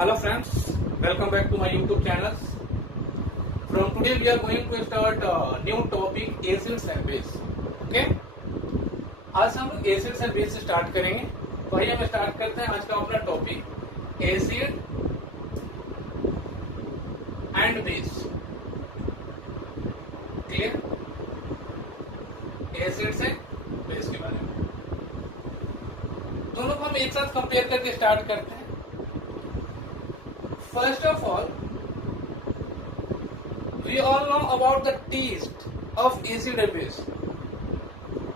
Hello friends, welcome back to my YouTube channel. From today we are going to start a new topic acids and base. Okay? आज हम लोग acids and base से start करेंगे। तो आइए हम start करते हैं आज का अपना topic acid and base. Clear? Acids and base के बारे में दोनों को हम एक साथ कंपेयर करके स्टार्ट करते हैं। First of all, we all know about the taste of acid and base.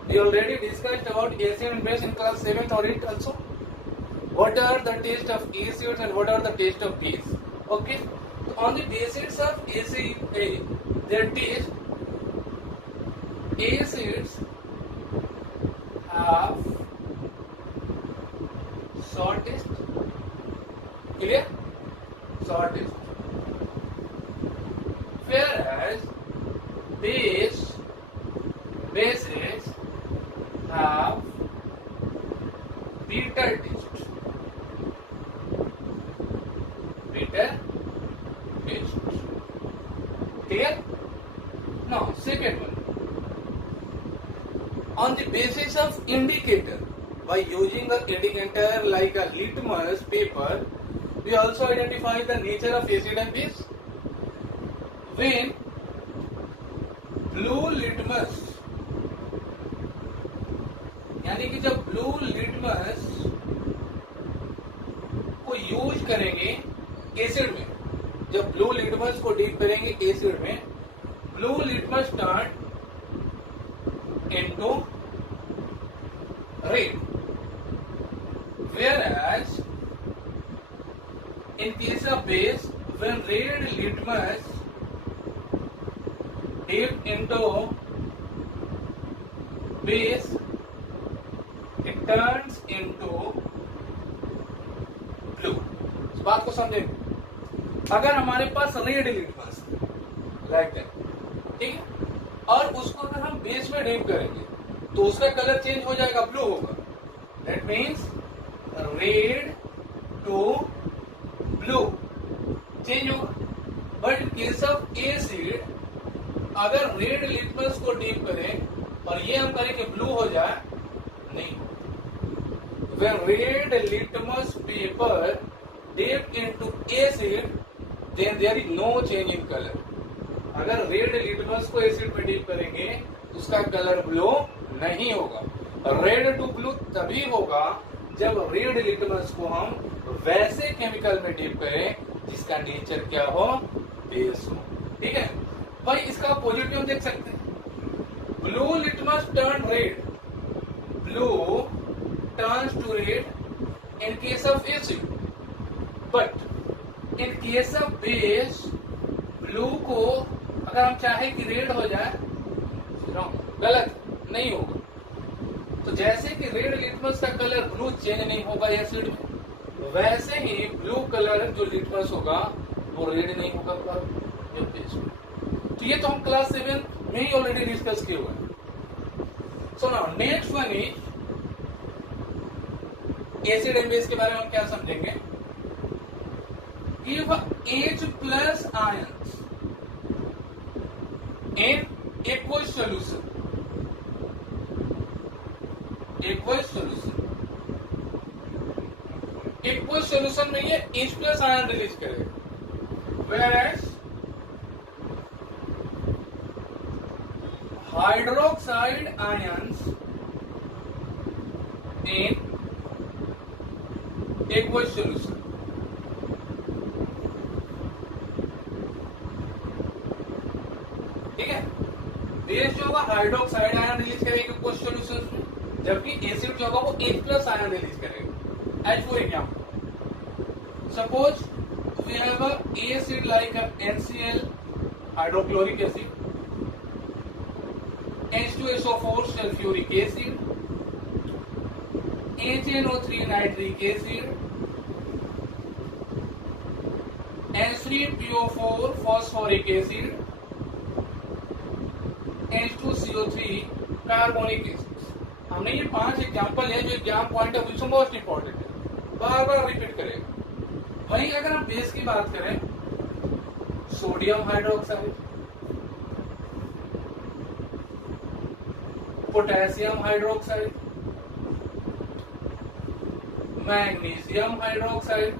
We already discussed about acid and base in class 7th or 8th also. What are the taste of acids and what are the taste of base? Okay. So on the basis of acid, their taste, acids have shortest. Clear? Shortest, whereas bases have bitter taste. Bitter taste. Clear? Now, second one. On the basis of indicator, by using an indicator like a litmus paper, we also identify the nature of acid and base. When blue litmus, यानी कि जब blue litmus को use करेंगे acid में, जब blue litmus को deep करेंगे acid में, blue litmus turn into red, whereas in case of base, when red litmus dip into base, it turns into blue. इस बात को समझेंगे। अगर हमारे पास रेड लिटमस लाइक दैट, ठीक है, और उसको अगर हम बेस में डिप करेंगे तो उसका कलर चेंज हो जाएगा, ब्लू होगा। That means red to blue change होगा। But in case of acid, अगर रेड लिटमस को डीप करें और ये हम करें कि ब्लू हो जाए, नहीं। When red litmus paper dipped into acid, then there is no change in color. अगर रेड लिटमस को एसिड में डीप करेंगे उसका कलर ब्लू नहीं होगा। रेड टू ब्लू तभी होगा जब रेड लिटमस को हम वैसे केमिकल में डीप करें जिसका नेचर क्या हो, बेस हो। ठीक है भाई, इसका पॉजिटिव देख सकते हैं। Blue litmus turn red, blue turns to red in case of acid, but in case of base blue को अगर हम चाहे कि रेड हो जाए, गलत नहीं होगा। तो जैसे कि रेड लिटमस का कलर ब्लू चेंज नहीं होगा एसिड में, वैसे ही ब्लू कलर जो लिटमस होगा वो रेड नहीं होगा बेस में। तो ये तो हम क्लास 7 में ही ऑलरेडी डिस्कस किए हुए हैं। So now next one is acid and base के बारे में हम क्या समझेंगे। If H plus ions in aqueous solution, aqueous solution में ये H प्लस आयन रिलीज करेगा, whereas hydroxide ions in aqueous solution, ठीक है। बेस जो होगा हाइड्रोक्साइड आयन रिलीज करेगा एक्वस सॉल्यूशन में, जबकि एसिड जो होगा वो H प्लस आयन रिलीज करेगा। As for example, suppose we have a acid like NaCl hydrochloric acid, H2SO4 sulfuric acid, HNO3 nitric acid, H3PO4 phosphoric acid, H2CO3 carbonic acid. हमने ये 5 example है जो एग्जाम पॉइंट ऑफ व्यू से most important है, बार बार repeat करेगा। वहीं अगर हम बेस की बात करें, sodium hydroxide, potassium hydroxide, magnesium hydroxide,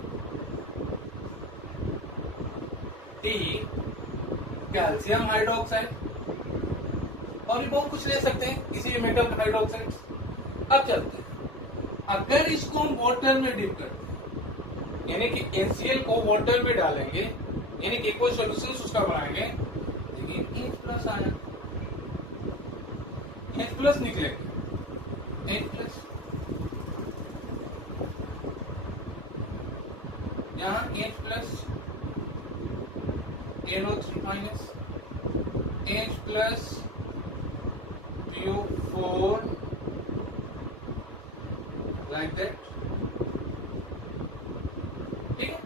T calcium hydroxide, और भी बहुत कुछ ले सकते हैं किसी भी मेटल हाइड्रोक्साइड। अब चलते हैं, अगर इसको हम वाटर में डिप करते हैं, यानी कि NaCl को वाटर में डालेंगे, यानी कि कोई सोल्यूशन उसका बनाएंगे, देखिए H plus ion, H plus निकलेंगे, H प्लस, यहाँ H plus, NO3 minus, H plus, PO4 like that. ठीक है,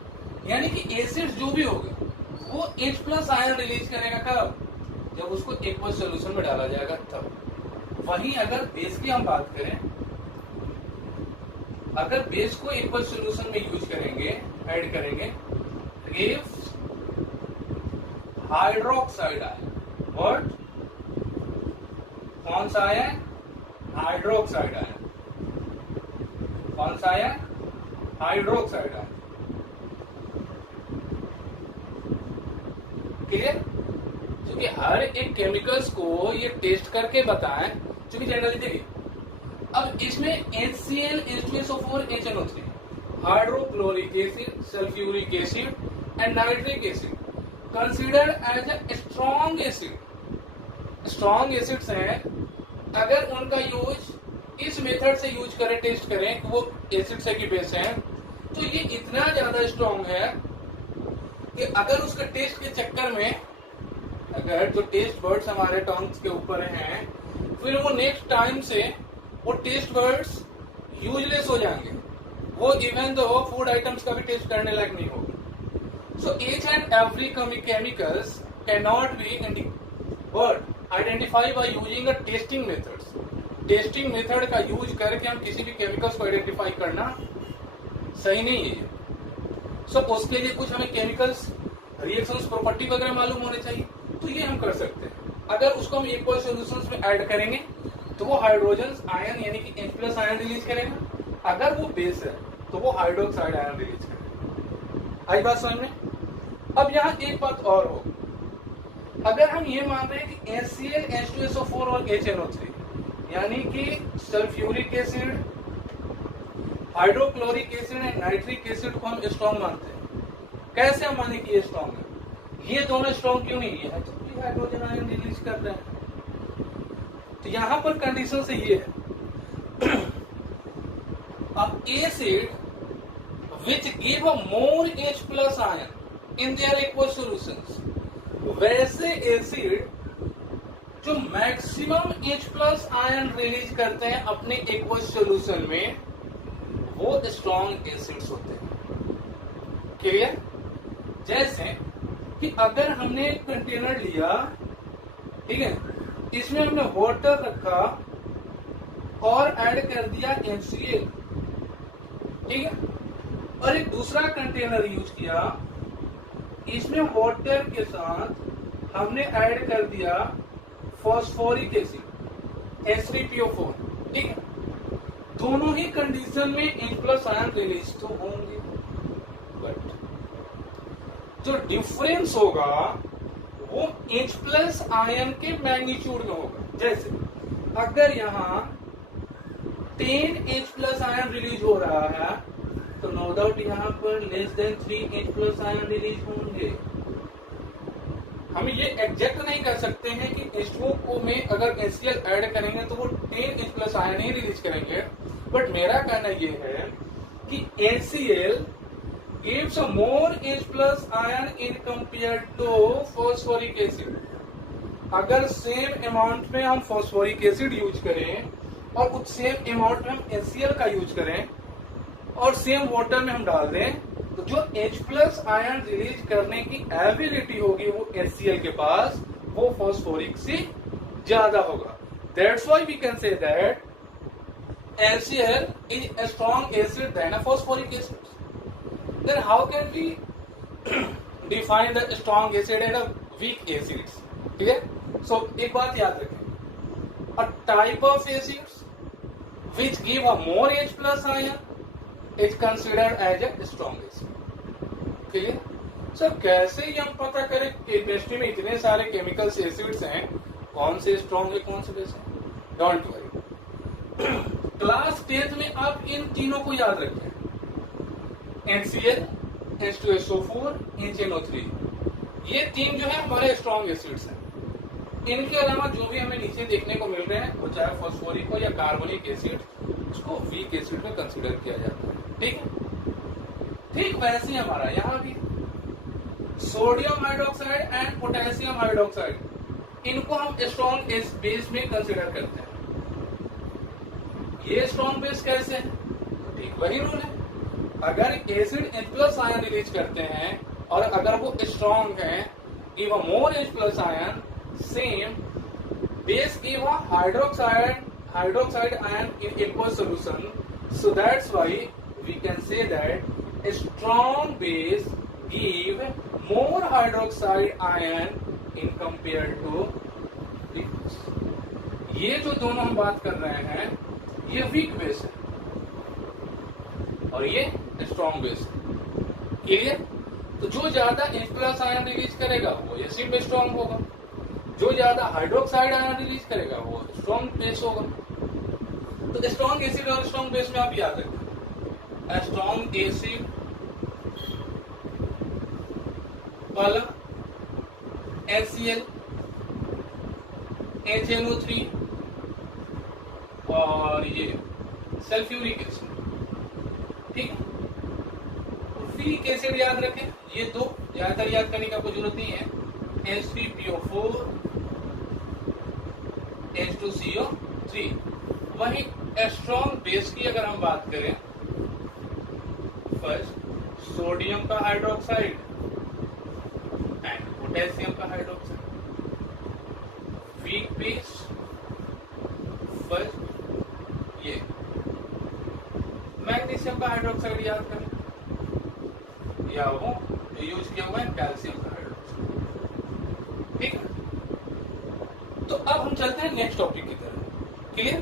यानी कि एसिड जो भी होगा वो H प्लस आयन रिलीज करेगा कब? जब उसको एक्वस सॉल्यूशन में डाला जाएगा तब। वहीं अगर बेस की हम बात करें, अगर बेस को एक्वस सॉल्यूशन में यूज करेंगे, ऐड करेंगे, गिव्स हाइड्रोक्साइड आयन। व्हाट? कौन सा आयन? Hydroxide ion. कौन सा आयन? Hydroxide ion. क्लियर? क्योंकि हर एक केमिकल्स को ये टेस्ट करके बताएं, क्योंकि जनरली देखिए, अब इसमें HCl H2SO4 HNO3, hydrochloric acid, sulphuric acid and nitric acid considered as a strong acid. Strong acids हैं, अगर उनका यूज इस मेथड से यूज करें, टेस्ट करें कि वो एसिड से की बेस है, तो ये इतना ज्यादा स्ट्रॉन्ग है कि अगर उसके टेस्ट के चक्कर में, अगर जो टेस्ट बर्ड्स हमारे टंग्स के ऊपर हैं, फिर वो नेक्स्ट टाइम से वो टेस्ट बर्ड्स यूजलेस हो जाएंगे, वो इवन दो फूड आइटम्स का भी टेस्ट करने लायक नहीं होगा। So each and every chemicals can not be identify by using a testing methods. Testing method का यूज करके हम किसी भी केमिकल्स को आइडेंटिफाई करना सही नहीं है। सो उसके लिए कुछ हमें केमिकल्स रिएक्शंस प्रॉपर्टी वगैरह मालूम होने चाहिए, तो ये हम कर सकते हैं। अगर उसको हम इक्वल सॉल्यूशंस में ऐड करेंगे तो वो हाइड्रोजन आयन यानी कि H प्लस आयन रिलीज करेगा। अगर वो बेस है तो वो हाइड्रोक्साइड आयन रिलीज करेगा। आई बात समझ में? अब यहाँ एक बात और हो, अगर हम ये मान रहे हैं कि HCl H2SO4 और HNO3 यानी कि sulphuric acid, hydrochloric acid and nitric acid को हम स्ट्रॉन्ग मानते हैं, कैसे हम माने कि ये स्ट्रॉन्ग है? ये दोनों स्ट्रॉन्ग क्यों नहीं है? जबकि हाइड्रोजन आयन रिलीज कर रहे हैं। तो यहां पर कंडीशन से ये है, अब acid which give a more H plus ion in their aqueous solutions, वैसे एसिड जो maximum H plus ion release करते हैं अपने एक्वस सॉल्यूशन में, वो स्ट्रॉन्ग एसिड्स होते हैं। क्लियर? जैसे कि अगर हमने एक कंटेनर लिया, ठीक है, इसमें हमने वाटर रखा और ऐड कर दिया HCl, ठीक है, और एक दूसरा कंटेनर यूज किया, इसमें वाटर के साथ हमने ऐड कर दिया फॉस्फोरिक एसिड H3PO4, ठीक है, दोनों ही कंडीशन में H प्लस आयन रिलीज तो होंगे, बट जो डिफरेंस होगा वो H प्लस आयन के मैग्नीट्यूड में होगा। जैसे अगर यहाँ 10 H प्लस आयन रिलीज हो रहा है, तो नो डाउट यहाँ पर less than 3 H plus ion release होंगे। हम ये एग्जैक्ट नहीं कर सकते हैं कि H2O में अगर HCl ऐड करेंगे तो वो 10 H प्लस आयन ही रिलीज करेंगे, बट मेरा कहना ये है कि HCl gives a more H plus ion in compared to phosphoric acid। अगर सेम अमाउंट में हम फॉस्फोरिक एसिड यूज करें और उस सेम अमाउंट में हम HCl का यूज करें और सेम वाटर में हम डाल दें, तो जो H प्लस आयन रिलीज करने की एबिलिटी होगी वो HCl के पास, वो फॉस्फोरिक से ज्यादा होगा। That's why we can say that HCl is a strong acid than a phosphoric acid। Then how can we define the strong acid and a weak acids? ठीक है? So एक बात याद रखें, a type of acids which give a more H plus ion is considered as a strong acid. Clear? Sir कैसे ये हम पता करें? केमिस्ट्री में इतने सारे केमिकल्स एसिड्स हैं, कौन से स्ट्रॉन्ग है कौन से बेस है? डोंट वरी, क्लास 10th में आप इन तीनों को याद रखें, NCl, H2SO4, HNO3, ये तीन जो है हमारे स्ट्रॉन्ग एसिड्स हैं। इनके अलावा जो भी हमें नीचे देखने को मिल रहे हैं, वो चाहे फॉस्फोरिक हो या कार्बोनिक एसिड, उसको वीक एसिड में कंसिडर किया जाता है। ठीक है? ठीक वैसे ही हमारा यहाँ भी sodium hydroxide and potassium hydroxide, इनको हम स्ट्रॉन्ग बेस में कंसिडर करते हैं। ये स्ट्रॉन्ग बेस कैसे है? ठीक वही रूल है, अगर acid H plus ion release करते हैं और अगर वो स्ट्रॉन्ग है, give a more H plus ion, same base give a hydroxide ion in aqueous solution, so that's why we can say that a strong base give more hydroxide ion in compared to weak. ये जो दोनों हम बात कर रहे हैं, ये weak base है और ये स्ट्रॉन्ग बेस है। क्लियर? तो जो ज्यादा H प्लस आयन रिलीज करेगा वो एसिड में स्ट्रॉन्ग होगा, जो ज्यादा हाइड्रोक्साइड आयन रिलीज करेगा वो स्ट्रॉन्ग बेस होगा। तो स्ट्रॉन्ग एसिड और स्ट्रॉन्ग बेस में आप याद रखें, स्ट्रॉन्ग एसिड वाला HCl, HNO3 और ये सल्फ्यूरिक एसिड। ठीक है? वीक एसिड याद रखें, ये दो ज्यादातर याद करने का कोई जरूरत नहीं है, H3PO4, H2CO3। वही स्ट्रॉन्ग बेस की अगर हम बात करें, फर्स्ट सोडियम का हाइड्रोक्साइड एंड पोटेशियम का हाइड्रोक्साइड। वीक बेस फर्स्ट ये मैग्नीशियम का हाइड्रोक्साइड याद करें, या वो जो यूज किया हुआ है कैल्शियम का हाइड्रोक्साइड। ठीक है? तो अब हम चलते हैं नेक्स्ट टॉपिक की तरफ। क्लियर?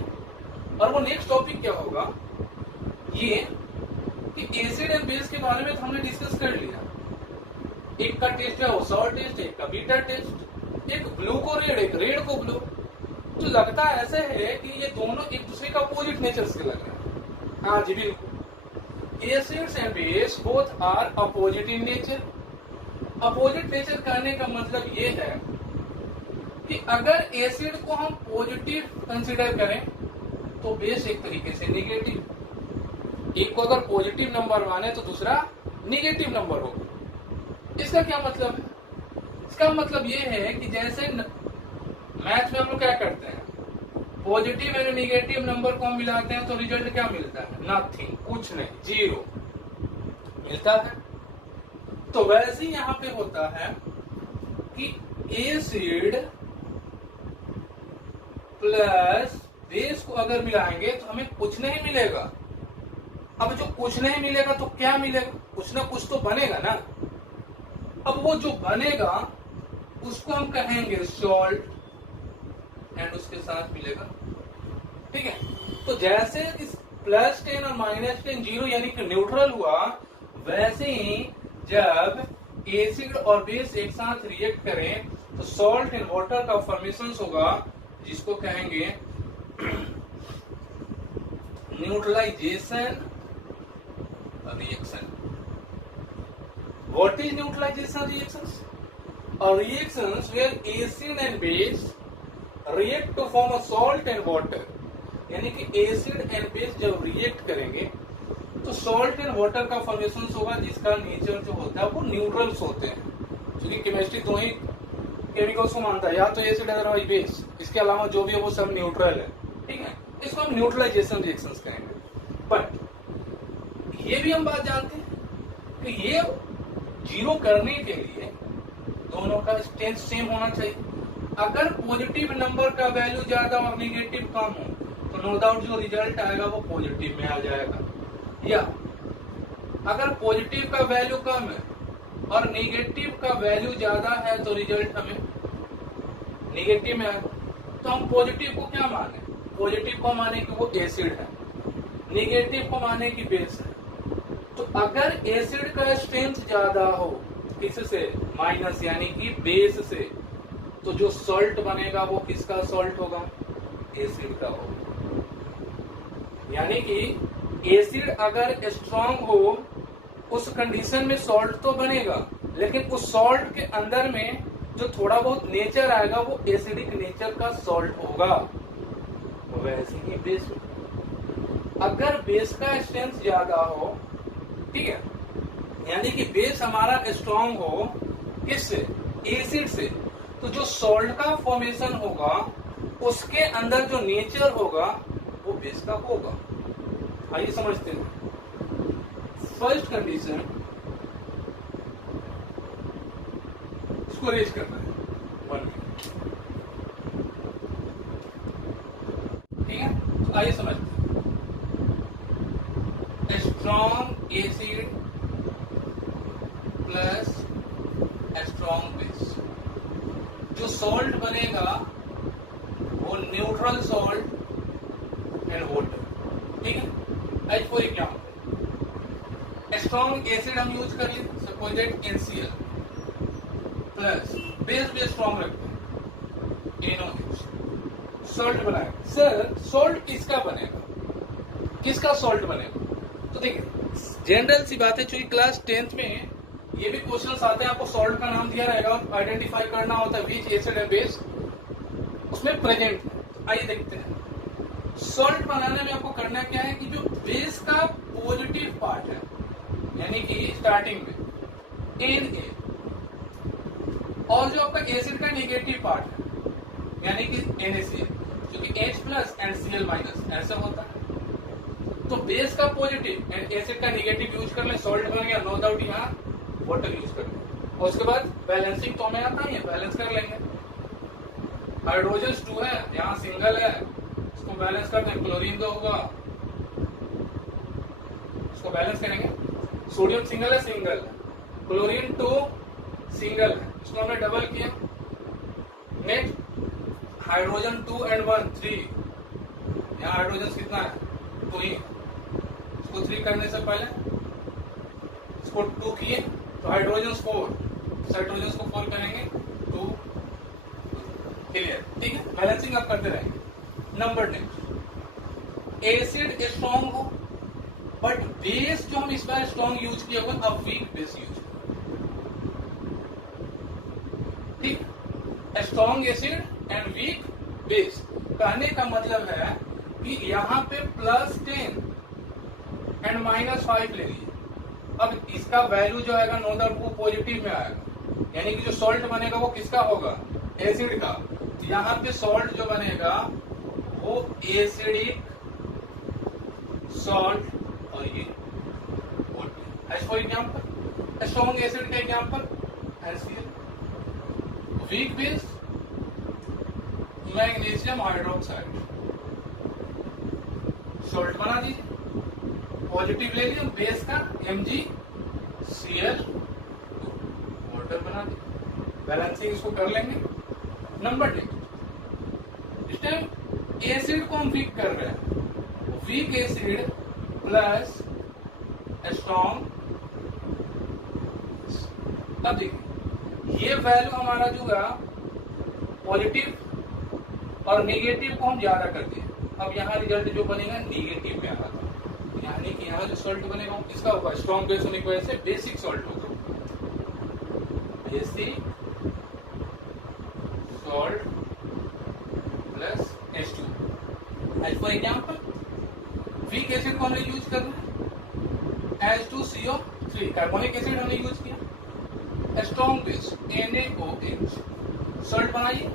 और वो नेक्स्ट टॉपिक क्या होगा, ये कि एसिड एंड बेस के बारे में तो हमने डिस्कस कर लिया। एक का टेस्ट है वो सॉल्ट टेस्ट, एक का बीटा टेस्ट, एक ब्लू को रेड, एक रेड को ब्लू। तो लगता ऐसे है कि ये दोनों एक दूसरे का अपोजिट नेचर के लग रहे हैं। हाँ जी बिल्कुल, acids and base both are opposite in nature. Opposite nature कहने का मतलब ये है कि अगर एसिड को हम पॉजिटिव कंसिडर करें तो बेस एक तरीके से निगेटिव। एक को अगर पॉजिटिव नंबर माने तो दूसरा निगेटिव नंबर होगा। इसका क्या मतलब है? इसका मतलब ये है कि जैसे मैथ में हम लोग क्या करते हैं, पॉजिटिव एंड निगेटिव नंबर को हम मिलाते हैं तो रिजल्ट क्या मिलता है? नथिंग, कुछ नहीं, जीरो मिलता है। तो वैसे ही यहां पे होता है कि एसिड प्लस बेस को अगर मिलाएंगे तो हमें कुछ नहीं मिलेगा। अब जो कुछ नहीं मिलेगा तो क्या मिलेगा? कुछ ना कुछ तो बनेगा ना। अब वो जो बनेगा उसको हम कहेंगे सॉल्ट, एंड उसके साथ मिलेगा। ठीक है? तो जैसे इस प्लस 10 और माइनस 10 जीरो यानी कि न्यूट्रल हुआ, वैसे ही जब एसिड और बेस एक साथ रिएक्ट करें तो सॉल्ट एंड वाटर का फॉर्मेशन होगा, जिसको कहेंगे neutralisation reaction. What is neutralization reactions? Reactions where acid and base react to form a salt and water। यानी कि एसिड एंड बेस जब रिएक्ट करेंगे तो सॉल्ट एंड वाटर का फॉर्मेशन होगा, जिसका नेचर जो होता है वो न्यूट्रल्स होते हैं। क्योंकि केमिस्ट्री दो ही केमिकल्स को मानता है, या तो एसिड अदरवाइज बेस, इसके अलावा जो भी है वो सब न्यूट्रल है। ठीक है? इसको हम न्यूट्रलाइजेशन रिएक्शंस कहेंगे। बट ये भी हम बात जानते हैं कि ये जीरो करने के लिए दोनों का स्टेज सेम होना चाहिए। अगर पॉजिटिव नंबर का वैल्यू ज्यादा और निगेटिव कम हो तो नो डाउट जो रिजल्ट आएगा वो पॉजिटिव में आ जाएगा। या अगर पॉजिटिव का वैल्यू कम है और निगेटिव का वैल्यू ज्यादा है तो रिजल्ट हमें निगेटिव में है। तो हम पॉजिटिव को क्या माने, पॉजिटिव को माने कि वो एसिड है, निगेटिव को माने कि बेस है। तो अगर एसिड का स्ट्रेंथ ज्यादा हो किससे, माइनस यानी कि बेस से, तो जो सॉल्ट बनेगा वो किसका सॉल्ट होगा, एसिड का होगा। यानी कि एसिड अगर स्ट्रांग हो उस कंडीशन में सॉल्ट तो बनेगा, लेकिन उस सॉल्ट के अंदर में जो थोड़ा बहुत नेचर आएगा वो एसिडिक नेचर का सॉल्ट होगा। वैसे ही बेस, अगर बेस का स्ट्रेंथ ज्यादा हो, ठीक है, यानी कि बेस हमारा स्ट्रांग हो किससे, एसिड से, तो जो सॉल्ट का फॉर्मेशन होगा उसके अंदर जो नेचर होगा वो बेस का होगा। आइए समझते हैं। फर्स्ट कंडीशन, इसको रेज करना है 1 मिनट, ठीक है। तो आइए समझते हैं। Strong acid plus strong base, जो सॉल्ट बनेगा वो न्यूट्रल सॉल्ट एंड वाटर, ठीक है। As for example strong acid हम यूज कर लें, suppose that NCl plus base भी स्ट्रॉन्ग रखते हैं NOH, सॉल्ट बनाए। सर सॉल्ट किसका बनेगा, किसका सॉल्ट बनेगा? तो देखिए जनरल सी बात है, चूंकि क्लास 10th में ये भी क्वेश्चंस आते हैं, आपको सॉल्ट का नाम दिया रहेगा और आइडेंटिफाई करना होता है विच एसिड एंड बेस उसमें प्रेजेंट है। आइए देखते हैं। सॉल्ट बनाने में आपको करना क्या है कि जो बेस का पॉजिटिव पार्ट है, यानी कि स्टार्टिंग में Na, और जो आपका एसिड का नेगेटिव पार्ट है यानी कि NaCl, क्योंकि H plus and Cl minus ऐसा होता है। तो बेस का पॉजिटिव एंड एसिड का नेगेटिव यूज कर ले, सॉल्ट बन गया, नो डाउट। यहाँ वाटर यूज कर ले और उसके बाद बैलेंसिंग तो हमें आता ही है, बैलेंस कर लेंगे। हाइड्रोजन 2 है, यहाँ सिंगल है, इसको बैलेंस कर दें, क्लोरीन 2 होगा, इसको बैलेंस करेंगे। सोडियम सिंगल है, सिंगल, क्लोरीन 2 सिंगल है, इसको हमने डबल किया। नेक्स्ट हाइड्रोजन 2 एंड 1 3, यहाँ हाइड्रोजन कितना है, 2 ही, इसको 3 करने से पहले इसको 2 किए तो हाइड्रोजन 4, हाइड्रोजन को 4 करेंगे 2, क्लियर, ठीक है। बैलेंसिंग आप करते रहेंगे। नंबर नेक्स्ट, एसिड स्ट्रॉन्ग हो बट बेस जो हम इस बार स्ट्रॉन्ग यूज किया होगा, अब वीक बेस यूज, ठीक। Strong acid and weak base, कहने का मतलब है कि यहाँ पे +10 एंड -5 ले लीजिए। अब इसका वैल्यू जो आएगा नो डाउट वो पॉजिटिव में आएगा, यानी कि जो सॉल्ट बनेगा वो किसका होगा, एसिड का। तो यहाँ पे सॉल्ट जो बनेगा वो एसिडिक सॉल्ट, और ये as for example strong acid का example HCl, weak base magnesium hydroxide, salt बना दीजिए, पॉजिटिव ले लिया बेस का MgCl, वाटर बना दीजिए, बैलेंसिंग इसको कर लेंगे। नंबर नेक्स्ट, इस टाइम एसिड को हम वीक कर रहे हैं, वीक एसिड प्लस स्ट्रॉन्ग। अब देखिए ये वैल्यू हमारा जो है पॉजिटिव और नेगेटिव को हम ज्यादा कर दिए। अब यहाँ रिजल्ट जो बनेगा नेगेटिव में आ रहा था, यानी कि यहाँ जो सॉल्ट बनेगा वो किसका होगा, स्ट्रॉन्ग बेस होने की वजह से बेसिक सॉल्ट होगा, basic salt plus H2। As for example weak acid को हमने यूज करना है H2CO3, कार्बोनिक एसिड हमने यूज किया। स्ट्रॉन्ग बेस NaOH, सॉल्ट बनाइए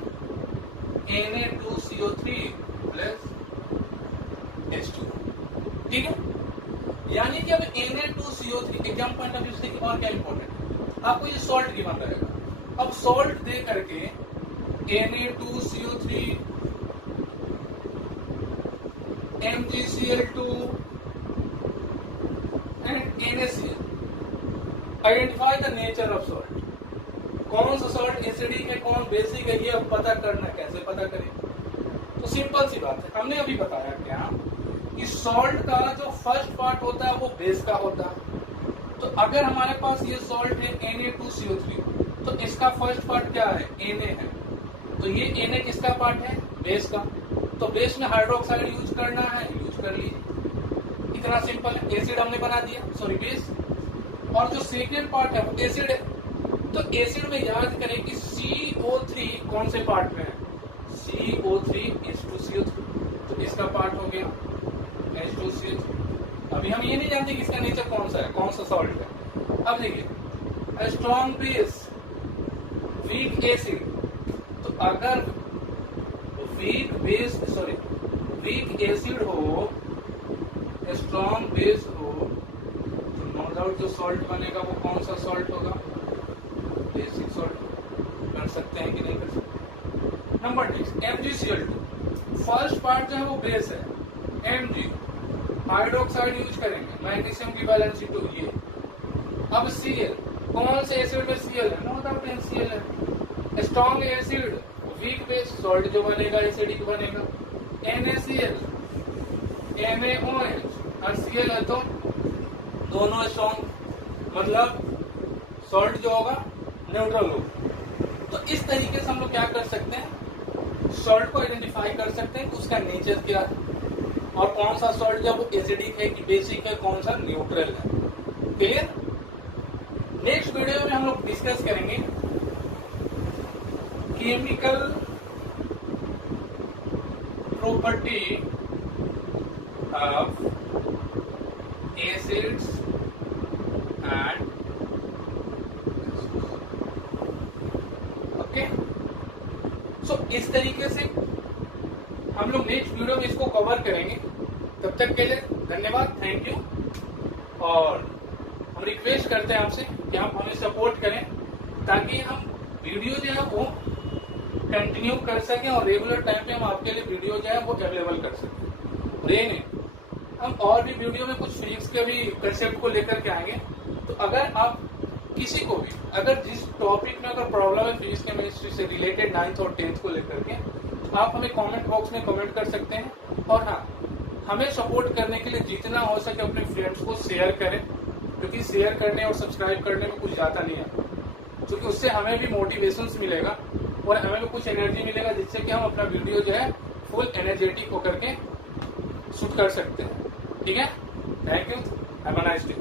Na2CO3 प्लस H2, ठीक है। यानी कि अब Na2CO3 exam point of view से और क्या इंपॉर्टेंट है, आपको ये सॉल्ट गिवन रहेगा। अब सॉल्ट दे करके Na2CO3 MgCl2 and NaCl, identify the nature of salt, कौन सा सॉल्ट एसिडिक है कौन बेसिक है, ये अब पता करना, कैसे पता करें? तो सिंपल सी बात है, हमने अभी बताया क्या कि सॉल्ट का जो फर्स्ट पार्ट होता है वो बेस का होता है। तो अगर हमारे पास ये सॉल्ट है Na2CO3, तो इसका फर्स्ट पार्ट क्या है? Na है। तो ये Na किसका पार्ट है? बेस का। तो बेस में हाइड्रोक्साइड यूज करना है, यूज कर लीजिए, इतना सिंपल है। एसिड हमने बना दिया, सॉरी बेस, और जो सेकेंड पार्ट है वो एसिड है। तो एसिड में याद करें कि CO3 कौन से पार्ट में है? CO3 H2CO3, तो इसका पार्ट हो गया H2CO3। अभी हम ये नहीं जानते कि इसका नेचर कौन सा है, कौन सा सॉल्ट है। अब देखिए, स्ट्रॉन्ग बेस, वीक एसिड, तो अगर weak base sorry weak acid हो, स्ट्रॉन्ग बेस हो, तो नो डाउट जो सॉल्ट बनेगा वो कौन सा सॉल्ट होगा? Basic salt. कर सकते हैं कि नहीं कर सकते? Number next, MgCl2, first part जो है वो बेस है, Mg, हाइड्रोक्साइड यूज करेंगे, मैग्नीशियम की वैलेंसी 2 ये। अब Cl, कौन से एसिड में Cl है? नो डाउट NaCl है। Strong acid, weak base, salt जो बनेगा एसिडिक बनेगा, NaCl, NaOH और Cl है तो दोनों स्ट्रॉन्ग, मतलब सॉल्ट जो होगा न्यूट्रल होगा। तो इस तरीके से हम लोग क्या कर सकते हैं? सॉल्ट को आइडेंटिफाई कर सकते हैं कि उसका नेचर क्या है और कौन सा सॉल्ट जो वो एसिडिक है कि बेसिक है, कौन सा न्यूट्रल है। क्लियर? नेक्स्ट वीडियो में हम लोग डिस्कस करेंगे chemical property of acids and okay. So इस तरीके से हम लोग नेक्स्ट वीडियो में इसको कवर करेंगे। तब तक के लिए धन्यवाद, थैंक यू। और हम रिक्वेस्ट करते हैं आपसे कि आप हमें सपोर्ट करें ताकि हम वीडियो जो है वो कंटिन्यू कर सकें और रेगुलर टाइम पे हम आपके लिए वीडियो जो है वो अवेलेबल कर सकें। नहीं, हम और भी वीडियो में कुछ फिजिक्स के भी कंसेप्ट को लेकर के आएंगे। तो अगर आप किसी को भी अगर जिस टॉपिक में अगर प्रॉब्लम है फिजिक्स केमिस्ट्री से रिलेटेड 9th और 10th को लेकर के, आप हमें कमेंट बॉक्स में कमेंट कर सकते हैं। और हाँ, हमें सपोर्ट करने के लिए जितना हो सके अपने फ्रेंड्स को शेयर करें, क्योंकि शेयर करने और सब्सक्राइब करने में कुछ जाता नहीं है, क्योंकि उससे हमें भी मोटिवेशन मिलेगा और हमें भी कुछ एनर्जी मिलेगा जिससे कि हम अपना वीडियो जो है फुल एनर्जेटिक होकर के शूट कर सकते हैं। ठीक है, thank you, have a nice day.